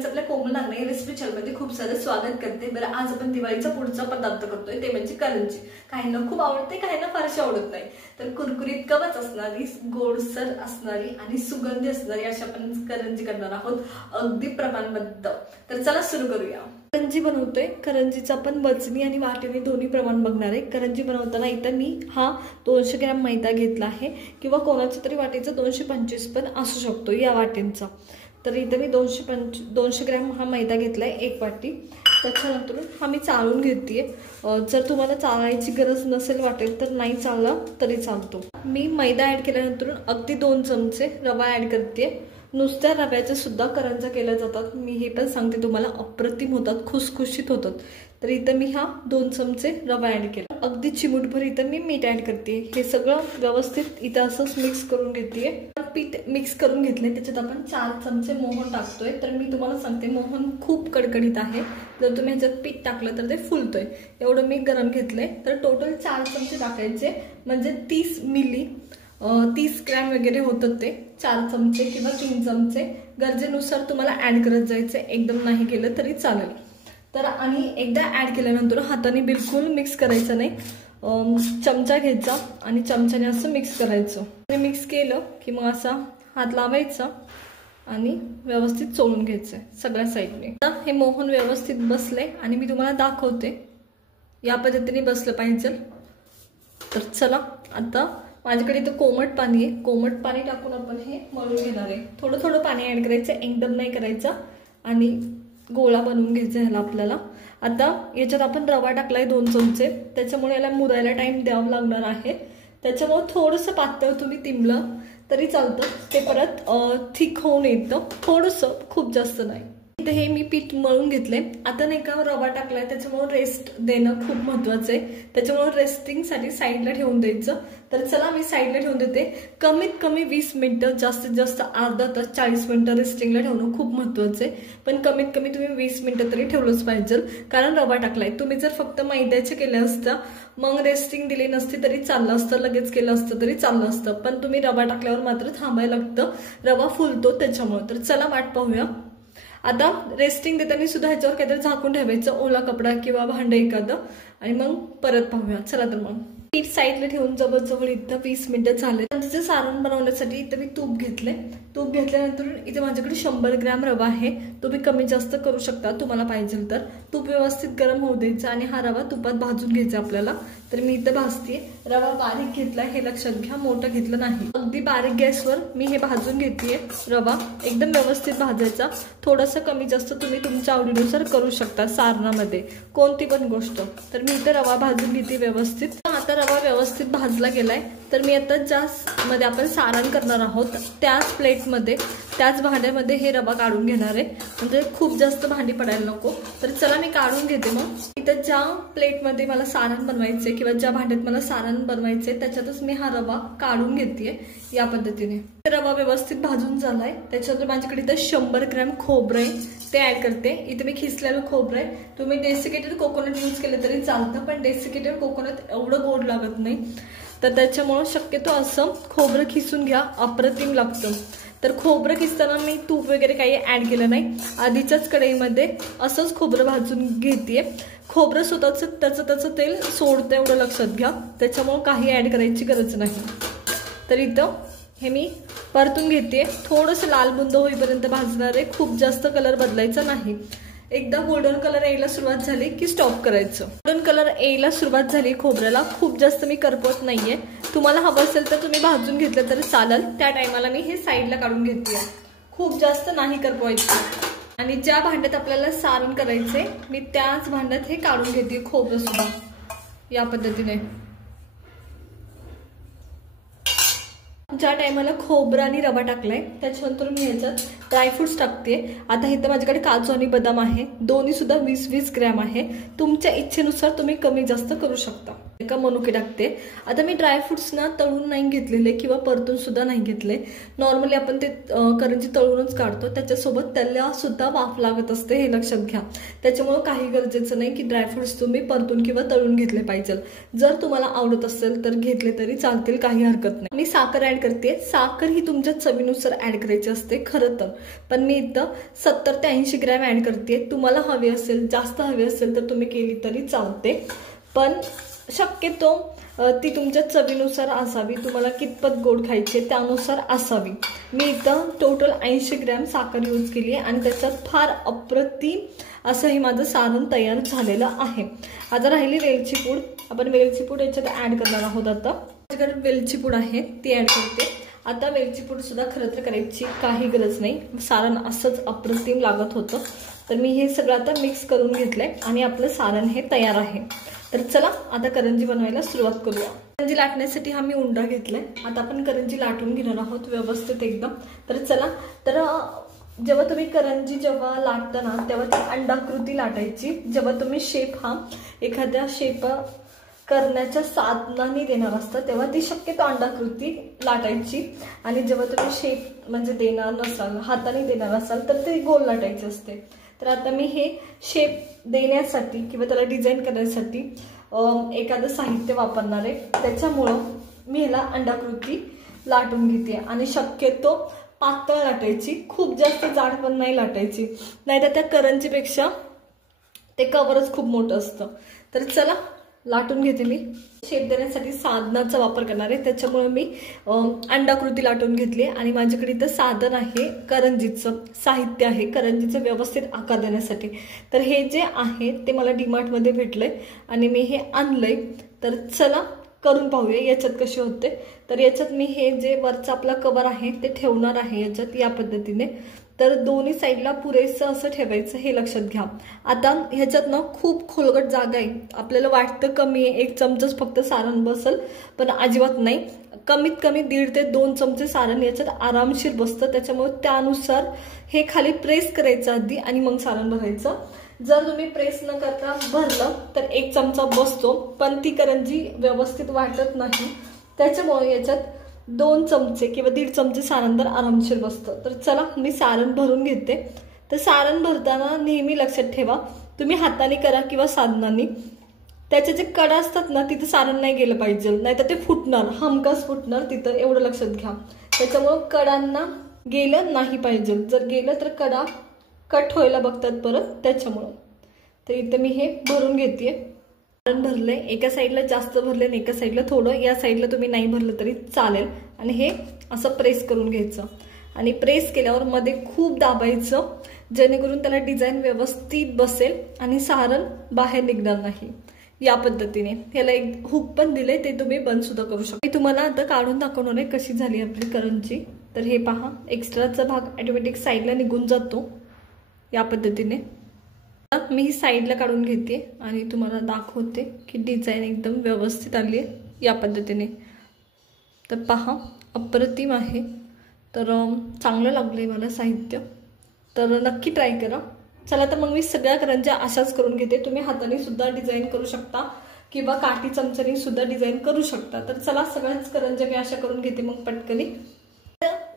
सगळ्यांचं आपल्या कोमल नागणे रेसिपी चॅनलमध्ये खूप सारं स्वागत करते। बरं, आज आपण दिवाळीचा पुढचा पदार्थ करतोय, ते म्हणजे करंजी। काहींना खूप आवडते, काहींना फारशी आवडत नाही। तर कुरकुरीत कवच असणारी, गोडसर असणारी आणि सुगंधी असणारी अशा आपण करंजी करणार आहोत, अगदी प्रमाणबद्ध। तर चला सुरू करूया। करंजी बनवतोय। करंजीचं आपण वजनी आणि वाटीने दोन्ही प्रमाण बघणार आहे। करंजी बनवताना इथं मी हा 200 ग्रॅम मैदा घेतला आहे, किंवा कोणाच्या तरी वाटीचं 225 पण असू शकतो या वाटींचा। तर इथे मी 200 ग्रॅम हा मैदा घेतलाय, एक वाटी। त्याच्यानंतर हा मी चाळून घेतेय। जर तुम्हाला चाळायची गरज नसेल वाटेल तर नाही चाळला तरी चालतो। मी मैदा ऍड केल्यानंतर अगदी 2 चमचे रवा ऍड करते। नुसत्या रव्याचे सुद्धा करंज्या केल्या जातात, मी हे पण सांगते तुम्हाला, अप्रतिम होतात, खुसखुशीत होतात। तर इथं मी हा 2 चमचे रवा ऍड केला। अगदी चिमूटभर इथं मी मीठ ऍड करते। हे सगळं व्यवस्थित इथं असंच मिक्स करून घेते। पीठ मिक्स करून घेतले, त्याच्यात आपण 4 चमचे मोहन टाकतोय। तर मी तुम्हाला सांगते, मोहन खूप कडकडीत आहे, जर तुम्ही ह्याच्यात पीठ टाकलं तर ते फुलतोय। एवढं मी गरम घेतलंय। तर टोटल 4 चमचे टाकायचे, म्हणजे 30 मिली 30 ग्रॅम वगैरे होतं ते। 4 चमचे किंवा 3 चमचे गरजेनुसार तुम्हाला ऍड करत जायचं, एकदम नाही केलं तरी चालेल। तर आणि एकदा ऍड केल्यानंतर हाताने बिलकुल मिक्स करायचं नाही, चमचा घ्यायचा आणि चमच्याने असं मिक्स करायचं। मिक्स केलं की मग असा हात लावायचा आणि व्यवस्थित चोळून घ्यायचं सगळ्या साईडने। आता हे मोहन व्यवस्थित बसले आणि मी तुम्हाला दाखवते, या पद्धतीने बसलं पाहिजे। तर चला, आता माझ्याकडे इथं कोमट पाणी आहे, कोमट पाणी टाकून आपण हे मळून घेणार आहे। थोडं थोडं पाणी ऍड करायचं, एकदम नाही करायचं, आणि गोळा बनवून घ्यायचा ह्याला आपल्याला। आता याच्यात आपण रवा टाकलाय 2 चमचे, त्याच्यामुळे याला मुरायला टाइम द्यावा लागणार आहे। त्याच्यामुळे थोडंसं पातळ तुम्ही तिंबलं तरी चालतं, ते परत थिक होऊन येतं थोडंसं, खूप जास्त नाही। इथे हे मी पीठ मळून घेतले। आता नाही का रवा टाकलाय, त्याच्यामुळे रेस्ट देणं खूप महत्वाचं आहे, त्याच्यामुळे रेस्टिंगसाठी साईडला ठेवून द्यायचं। तर चला, मी साईडला ठेवून देते। कमीत कमी 20 मिनिटं, जास्तीत जास्त अर्धा तास 40 मिनिटं रेस्टिंगला ठेवणं खूप महत्वाचं आहे। पण कमीत कमी तुम्ही 20 मिनिटं तरी ठेवलंच पाहिजे, कारण रवा टाकलाय। तुम्ही जर फक्त मैद्याचे केले असतं, मग रेस्टिंग दिली नसती तरी चाललं असतं, लगेच केलं असतं तरी चाललं असतं, पण तुम्ही रवा टाकल्यावर मात्र थांबायला लागतं, रवा फुलतो त्याच्यामुळे। तर चला, वाट पाहूया। आता रेस्टिंग देताना सुद्धा ह्याच्यावर काहीतरी झाकून ठेवायचं, ओला कपडा किंवा भांडं एखादं, आणि मग परत पाहूया। चला, तर मग पीठ साईडला ठेवून जवळजवळ इथं 20 मिनिटं झाले। त्याचं सारण बनवण्यासाठी इथं मी तूप घेतले। तूप घेतल्यानंतर इथे माझ्याकडे 100 ग्रॅम रवा आहे, तुम्ही कमी जास्त करू शकता तुम्हाला पाहिजे तर। तूप व्यवस्थित गरम होऊ द्यायचं आणि हा रवा तुपात भाजून घ्यायचा आपल्याला। तर मी इथं भाजते। रवा बारीक घेतला हे लक्षात घ्या, मोठं घेतलं नाही, अगदी बारीक गॅसवर मी हे भाजून घेतेय। रवा एकदम व्यवस्थित भाजायचा, थोडंसं कमी जास्त तुम्ही तुमच्या आवडीनुसार करू शकता सारणामध्ये, कोणती पण गोष्ट। तर मी इथं रवा भाजून घेते व्यवस्थित। आता रवा व्यवस्थित भाजला गेलाय, तर मी आता ज्यामध्ये आपण सारण करणार आहोत त्याच प्लेटमध्ये, त्याच भांड्यामध्ये हे रवा काढून घेणार आहे, म्हणजे खूप जास्त भांडी पडायला नको। तर चला, मी काढून घेते। मग इथं ज्या प्लेटमध्ये मला सारण बनवायचे किंवा ज्या भांड्यात मला सारण बनवायचे त्याच्यातच मी हा रवा काढून घेतेय या पद्धतीने। रवा व्यवस्थित भाजून झालाय। त्याच्यानंतर माझ्याकडे इथं 100 ग्रॅम खोबरं आहे, ते ऍड करते। इथे मी खिसलेलं खोबरं आहे, तुम्ही डेसिकेटेड कोकोनट यूज केलं तरी चालतं, पण डेसिकेटेड कोकोनट एवढं गोड लागत नाही, तर त्याच्यामुळे शक्यतो असं खोबरं खिसून घ्या, अप्रतिम लागतं। तर खोबरं खिसताना मी तूप वगैरे काही ऍड केलं नाही, आधीच्याच कढईमध्ये असंच खोबरं भाजून घेतेय। खोबरं स्वतःच त्याचं तेल सोडतं, एवढं लक्षात घ्या, त्याच्यामुळे काही ऍड करायची गरज नाही। तर इथं हे मी परतून घेते, थोडंसं लाल बुंद होईपर्यंत भाजणार आहे, खूप जास्त कलर बदलायचा नाही। एकदा गोल्डन कलर यायला सुरुवात झाली की स्टॉप करायचं। गोल्डन कलर यायला सुरुवात झाली खोबऱ्याला, खूप जास्त मी करपवत नाहीये, तुम्हाला हवं असेल तर तुम्ही भाजून घेतलं तरी चालेल। त्या टायमाला मी हे साईडला काढून घेते, खूप जास्त नाही करपवायचं। आणि ज्या भांड्यात आपल्याला सारण करायचंय मी त्याच भांड्यात हे काढून घेते खोबरं सुद्धा, या पद्धतीने। ज्या टायमाला खोबरं आणि रवा टाकलाय त्याच्यानंतर मी ह्याच्यात ड्रायफ्रुट्स टाकते। आता इथं माझ्याकडे काजू आणि बदाम आहे, दोन्ही सुद्धा 20-20 ग्रॅम आहे, तुमच्या इच्छेनुसार तुम्ही कमी जास्त करू शकता। एका मनुके टाकते। आता मी ड्रायफ्रुट्स ना तळून नाही घेतलेले किंवा परतून सुद्धा नाही घेतले, नॉर्मली आपण ते करंजी तळूनच काढतो, त्याच्यासोबत त्याला सुद्धा वाफ लागत असते, हे लक्षात घ्या। त्याच्यामुळे काही गरजेचं नाही की ड्रायफ्रुट्स तुम्ही परतून किंवा तळून घेतले पाहिजे। जर तुम्हाला आवडत असेल तर घेतले तरी चालतील, काही हरकत नाही। मी साखर ऍड करते। साखर ही तुमच्या चवीनुसार ऍड करायची असते खरं तर, पण मी इथं 70 ते 80 ग्रॅम ऍड करते। तुम्हाला हवी असेल, जास्त हवी असेल तर तुम्ही केली तरी चालते, पण शक्यतो ती तुमच्या चवीनुसार असावी, तुम्हाला कितपत गोड खायचे त्यानुसार असावी। मी इथं टोटल 80 ग्रॅम साखर यूज केली आहे आणि त्याच्यात फार अप्रतिम असं हे माझं सारण तयार झालेलं आहे। आता राहिली वेलची पूड। आपण वेलची पूड याच्यात ऍड करणार आहोत। आता माझ्याकडे वेलची पूड आहे ती ऍड करते। आता वेलची पूड सुद्धा खरं तर करायची काही गरज नाही, सारण असंच अप्रतिम लागत होतं। तर मी हे सगळं आता मिक्स करून घेतलंय आणि आपलं सारण हे तयार आहे। तर चला आता करंजी बनवायला सुरुवात करूया। करंजी लाटण्यासाठी हा मी उंडा घेतलाय। आता आपण करंजी लाटून घेणार आहोत व्यवस्थित एकदम। तर चला, तर जेव्हा तुम्ही करंजी लाटता ना तेव्हा ती अंडाकृती लाटायची। जेव्हा तुम्ही शेप हा एखाद्या शेप करण्याच्या साधनाने देणार असता तेव्हा ती शक्यतो अंडाकृती लाटायची, आणि जेव्हा तुम्ही शेप म्हणजे देणार नसाल, हाताने देणार असाल तर ते गोल लाटायचे असते। तर आता मी हे शेप देण्यासाठी किंवा त्याला डिझाईन करण्यासाठी एखादं साहित्य वापरणार आहे, त्याच्यामुळं मी ह्याला अंडाकृती लाटून घेते। आणि शक्यतो पातळ लाटायची, खूप जास्त जाड पण नाही लाटायची, नाहीतर त्या करंजीपेक्षा ते कवरच खूप मोठं असतं। तर चला लाटून घेते मी। शेप देण्यासाठी साधनाचा वापर करणार आहे, त्याच्यामुळे मी अंडाकृती लाटून घेतली आणि माझ्याकडे इथं साधन आहे, करंजीचं साहित्य आहे करंजीचं व्यवस्थित आकार देण्यासाठी। तर हे जे आहे ते मला डीमार्टमध्ये भेटलंय आणि मी हे आणलंय। तर चला करून पाहूया याच्यात कसे होते। तर याच्यात मी हे जे वरचा आपला कवर आहे ते ठेवणार आहे याच्यात या पद्धतीने। तर दोन्ही साईडला पुरेसं असं ठेवायचं, हे लक्षात घ्या। आता ह्याच्यात ना खूप खोलगट जागा आहे, आपल्याला वाटतं कमी आहे, 1 चमचाच फक्त सारण बसल, पण अजिबात नाही। कमीत कमी 1.5 ते 2 चमचे सारण याच्यात आरामशीर बसतं, त्याच्यामुळे त्यानुसार हे खाली प्रेस करायचं आधी आणि मग सारण भरायचं। जर तुम्ही प्रेस न करता भरलं तर 1 चमचा बसतो, पण ती करंजी व्यवस्थित वाटत नाही, त्याच्यामुळे याच्यात 2 चमचे किंवा 1.5 चमचे सारण तर आरामशीर बसतं। तर चला मी सारण भरून घेते। तर सारण भरताना नेहमी लक्षात ठेवा, तुम्ही हाताने करा किंवा साधनाने, त्याचे जे कडा असतात ना तिथं सारण नाही गेलं पाहिजे, नाहीतर ते फुटणार, हमखास फुटणार तिथं, एवढं लक्षात घ्या। त्याच्यामुळे कडांना गेलं नाही पाहिजे, जर गेलं तर कडा कट व्हायला बघतात परत, त्याच्यामुळं। तर इथं मी हे भरून घेते। सारण भरले, एका साईडला जास्त भरले आणि एका साईडला थोडं, या साईडला तुम्ही नाही भरलं तरी चालेल। आणि हे असं प्रेस करून घ्यायचं आणि प्रेस केल्यावर मध्ये खूप दाबायचं, जेणेकरून त्याला डिझाईन व्यवस्थित बसेल आणि सारण बाहेर निघणार नाही। या पद्धतीने याला एक हुक पण दिले, ते तुम्ही बंद सुद्धा करू शकता। मी तुम्हाला आता काढून दाखवणार आहे कशी झाली आपली करंजी। तर हे पहा, एक्स्ट्राचा भाग ऑटोमॅटिक साईडला निघून जातो या पद्धतीने। मी ही साईडला काढून घेते आणि तुम्हाला दाखवते की डिझाईन एकदम व्यवस्थित आली आहे या पद्धतीने। तर पहा, अप्रतिम आहे। तर चांगलं लागलंय मला साहित्य, तर नक्की ट्राय करा। चला तर मग मी सगळ्या करंज्या अशाच करून घेते। तुम्ही हाताने सुद्धा डिझाईन करू शकता किंवा काठी चमच्याने सुद्धा डिझाईन करू शकता। तर चला सगळ्याच करंज्या मी अशा करून घेते मग पटकनी।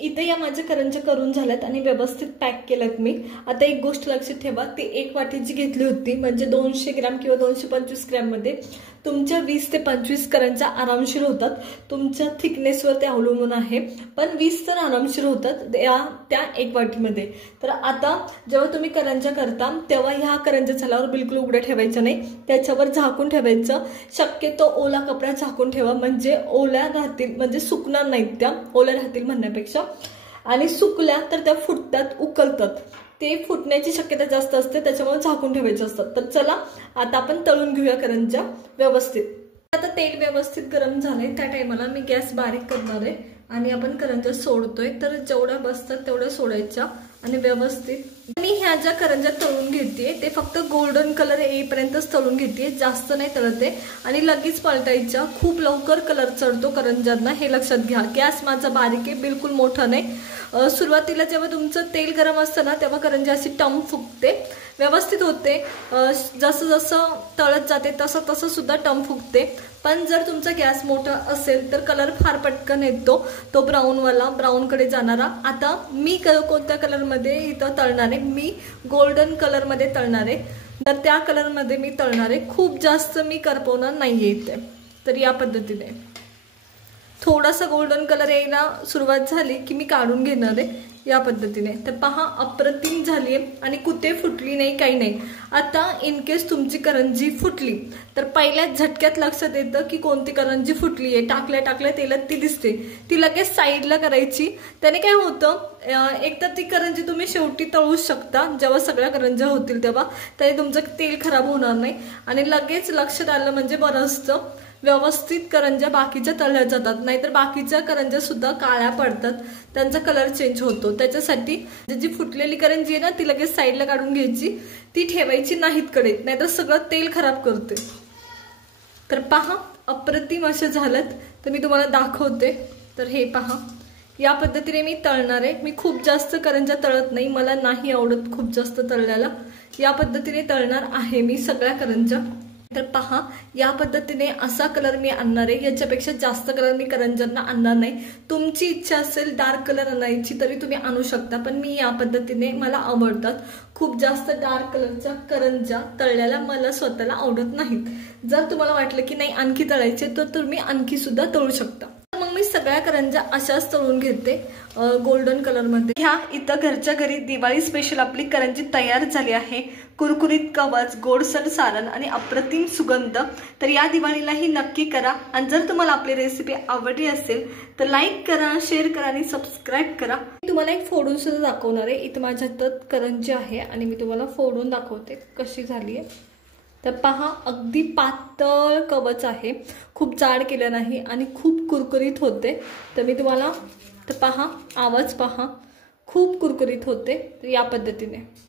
इथे या माझ्या करंज्या करून झाल्यात आणि व्यवस्थित पॅक केल्यात मी। आता एक गोष्ट लक्षात ठेवा, ती 1 वाटी जी घेतली होती म्हणजे 200 ग्रॅम किंवा 225 ग्रॅम मध्ये तुमच्या 20 ते 25 करंज्या आरामशीर होतात। तुमच्या थिकनेसवर ते अवलंबून आहे, पण 20 तर आरामशीर होतात त्या 1 वाटीमध्ये। तर आता जेव्हा तुम्ही करंज्या करता तेव्हा ह्या करंज्या झाल्यावर बिलकुल उघड्या ठेवायच्या नाही, त्याच्यावर झाकून ठेवायचं। शक्यतो ओला कपडा झाकून ठेवा, म्हणजे ओल्या राहतील, म्हणजे सुकणार नाहीत त्या, ओल्या राहतील म्हणण्यापेक्षा। आणि सुकल्या तर त्या फुटतात, उकलतात, ते फुटण्याची शक्यता जास्त असते, त्याच्यामुळे झाकून ठेवायचे असतात। तर चला आता आपण तळून घेऊया करंज्या व्यवस्थित। आता तेल व्यवस्थित गरम झालंय, त्या टायमाला मी गॅस बारीक करणार आहे आणि आपण करंज्या सोडतोय। तर जेवढ्या बसतात तेवढ्या सोडायच्या आणि व्यवस्थित मी ह्या ज्या करंज्या तळून घेते ते फक्त गोल्डन कलर येईपर्यंतच तळून घेते, जास्त नाही तळते आणि लगेच पलटायच्या. खूप लवकर कलर चढतो करंज्यांना, हे लक्षात घ्या. गॅस माझा बारीक आहे, बिलकुल मोठा नाही. सुरुवातीला जेव्हा तुमचं तेल गरम असतं ना तेव्हा करंजी अशी टम फुगते, व्यवस्थित होते. जसं जसं तळत जाते तसं तसं सुद्धा टम फुगते. पण जर तुमचा गॅस मोठा असेल तर कलर फार पटकन येतो, तो ब्राऊनवाला, ब्राऊनकडे जाणारा. आता मी कोणत्या कलरमध्ये इथं तळणार आहे, मी गोल्डन कलरमध्ये तळणार आहे. तर त्या कलरमध्ये मी तळणार आहे, खूप जास्त मी करपवणार नाही येते. तर या पद्धतीने थोडासा गोल्डन कलर यायला सुरुवात झाली की मी काढून घेणार आहे या पद्धतीने. तर पहा अप्रतिम झाली आहे आणि कुठे फुटली नाही, काही नाही. आता इन केस तुमची करंजी फुटली तर पहिल्या झटक्यात लक्षात येतं की कोणती करंजी फुटली आहे. टाकल्या तेलात ती दिसते, ती लगेच साईडला करायची. त्याने काय होतं, एक तर ती करंजी तुम्ही शेवटी तळू शकता जेव्हा सगळ्या करंज्या होतील तेव्हा, तरी तुमचं तेल खराब होणार नाही. आणि लगेच लक्षात आलं म्हणजे बरं असतं. व्यवस्थित करंज्या बाकीच्या तळल्या जातात, नाहीतर बाकीच्या करंज्या सुद्धा काळ्या पडतात, त्यांचा कलर चेंज होतो. त्याच्यासाठी जी फुटलेली करंजी आहे ना ती लगेच साईडला काढून घ्यायची, ती ठेवायची नाहीत कडेत, नाहीतर सगळं तेल खराब करते. तर पहा अप्रतिम असे झालेत. तर मी तुम्हाला दाखवते. तर हे पहा या पद्धतीने मी तळणार आहे. मी खूप जास्त करंज्या तळत नाही, मला नाही आवडत खूप जास्त तळल्याला. या पद्धतीने तळणार आहे मी सगळ्या करंज्या. तर पहा या पद्धतीने असा कलर मी आणणार आहे, याच्यापेक्षा जास्त कलर मी करंज्यांना आणणार नाही. तुमची इच्छा असेल डार्क कलर आणायची तरी तुम्ही आणू शकता, पण मी या पद्धतीने, मला आवडतात. खूप जास्त डार्क कलरच्या करंज्या तळल्याला मला स्वतःला आवडत नाहीत. जर तुम्हाला वाटलं की नाही आणखी तळायचे तर तुम्ही आणखी सुद्धा तळू शकता. मग मी सगळ्या करंज्या अशाच तळून घेते गोल्डन कलरमध्ये. ह्या इथं घरच्या घरी दिवाळी स्पेशल आपली करंजी तयार झाली आहे. कुरकुरीत कवच, गोडसर सारण आणि अप्रतिम सुगंध. तर या दिवाळीलाही नक्की करा. आणि जर तुम्हाला आपली रेसिपी आवडली असेल तर लाईक करा, शेअर करा आणि सबस्क्राईब करा. मी तुम्हाला एक फोडून सुद्धा दाखवणार आहे. इथं माझ्या हातात करंजी आहे आणि मी तुम्हाला फोडून दाखवते कशी झाली आहे. तर पहा अगदी पातळ कवच आहे, खूप जाड केलं नाही आणि खूप कुरकुरीत होते. तर मी तुम्हाला, तर पहा आवाज पहा, खूप कुरकुरीत होते. तर या पद्धतीने